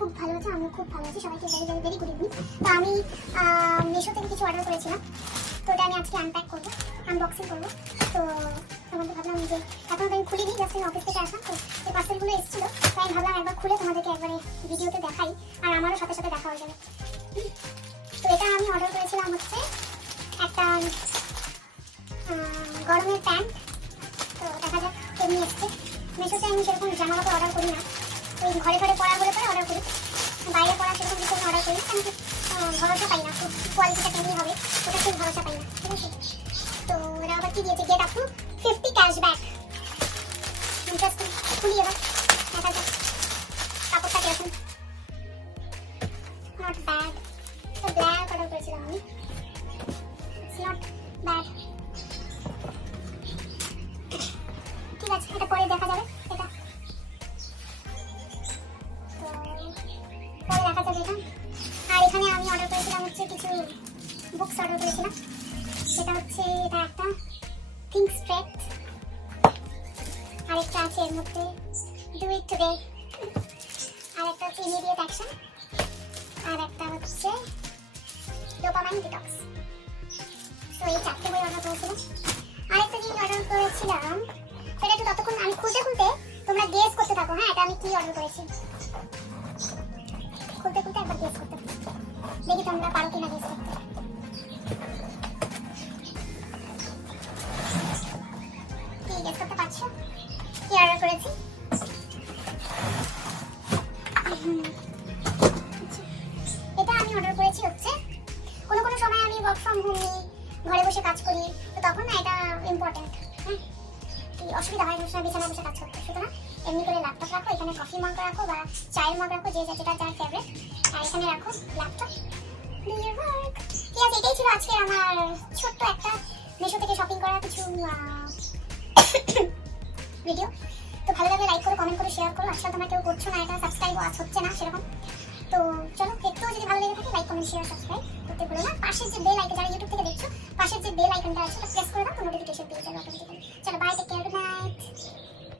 খুব ভালো আছে, আমিও খুব ভালো আছি। সবাইকে very very very good evening. তো আমি মিশো থেকে কিছু অর্ডার করেছিলাম, তো এটা আমি আজকে আনপ্যাক করবো, আনবক্সিং করবো। তো তোমাদের ভাবলাম যে এখন তো আমি খুলিনি, জাস্ট আমি অফিস থেকে আসলাম, তো এই পার্সেলগুলো এসেছিলো, তাই আমি ভাবলাম একবার খুলে তোমাদেরকে একবারে ভিডিওতে দেখাই, আর আমারও সাথে সাথে দেখা হয়ে যাবে। তো এটা আমি অর্ডার করেছিলাম হচ্ছে একটা গরমের প্যান্ট। তো দেখা যাক কেমনি এসছে। মিশোতে আমি সেরকম জামা কাপড় অর্ডার করি না, ওই ঘরে ঘরে পরা বলে পরে অর্ডার করি, বাইরে পরা সেরকম কিছু আমি অর্ডার করি না, কারণ ভরসা পাই না, খুব কোয়ালিটিটা কেমনি হবে ওটা খুব ভরসা পাই না, ঠিক আছে। তো ওরা আবার কি দিয়েছে, get up to 50 cashback. Interesting, খুলি এবার দেখা যাক কাপড়টা কিরকম। নট ব্যাড, তো ব্ল্যাক অর্ডার করেছিলাম আমি, ইটস নট ব্যাড। ঠিক আছে, এটা পরে দেখা যাবে, এটা তো পরে দেখা যাবে এটা। আর এখানে আমি অর্ডার করেছিলাম হচ্ছে কিছু বুকস অর্ডার করেছিলাম, সেটা হচ্ছে এটা একটা থিঙ্ক স্ট্রেট, আরেকটা আছে এর মধ্যে ডু ইট টুডে, আর একটা হচ্ছে ইমিডিয়েট অ্যাকশন, আর একটা হচ্ছে ডোপামাইন ডিটক্স। তো এই চারটে বই অর্ডার করেছিলাম। আরেকটা জিনিস অর্ডার করেছিলাম, সেটা একটু ততক্ষণ আমি খুলতে খুলতে তোমরা গেস করতে থাকো। হ্যাঁ, এটা আমি কি অর্ডার করেছি, খুলতে খুলতে একবার গেস করতে থাকো, দেখি তোমরা পারো কিনা গেস করতে। কি গেস করতে পারছো কি অর্ডার করেছি? এটা আমি অর্ডার করেছি হচ্ছে, কোনো কোনো সময় আমি ওয়ার্ক ফ্রম হোম নিই, ঘরে বসে কাজ করি, তো তখন না এটা ইম্পর্টেন্ট। হ্যাঁ, অসুবিধা হয় সবসময় বিছানায় বসে কাজ করতে, সুতরাং এমনি করে ল্যাপটপ রাখো, এখানে কফি মগ রাখো বা চায়ের মগ রাখো, যে যেটা যার ফেভারিট, আর এখানে রাখো ল্যাপটপ, ডু ইওর ওয়ার্ক। ঠিক আছে, এটাই ছিল আজকে আমার ছোট্ট একটা মিশো থেকে শপিং করা কিছু ভিডিও। তো ভালো লাগলে লাইক করো, কমেন্ট করো, শেয়ার করো। আজকাল তোমরা কেউ করছো না, এটা সাবস্ক্রাইব হচ্ছে না সেরকম। তো চলো, একটু যদি ভালো লেগে থাকে লাইক কমেন্ট শেয়ার সাবস্ক্রাইব করতে ভুলো না। পাশের যে বেল আইকন, যারা ইউটিউব থেকে দেখছো, পাশের যে বেল আইকনটা আছে ওটা প্রেস করে দাও, তো নোটিফিকেশন পেয়ে যাবে অটোমেটিক।